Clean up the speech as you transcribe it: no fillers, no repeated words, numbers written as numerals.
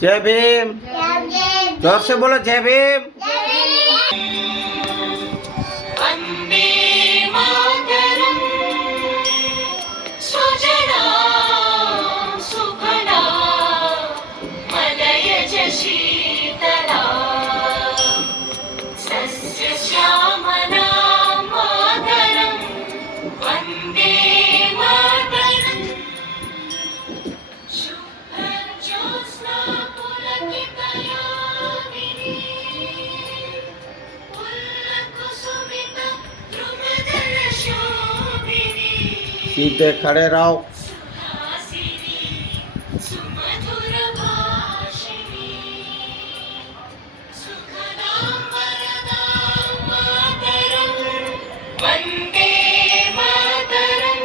जय भीम। जोर से बोलो जय भीम। वन्दे मातरम् सुजलां सुफलां मलयज शीतलां सस्यश्यामलां मातरम् वन्दे मातरम् शुभ्रज्योत्स्ना पुलकितयामिनी पुल्लकुसुमित द्रुमदलशोभिनी सीधे खड़े रहो। सुहासिनी सुमधुरभाषिणी सुखदां वरदां मातरम् वन्दे मातरम्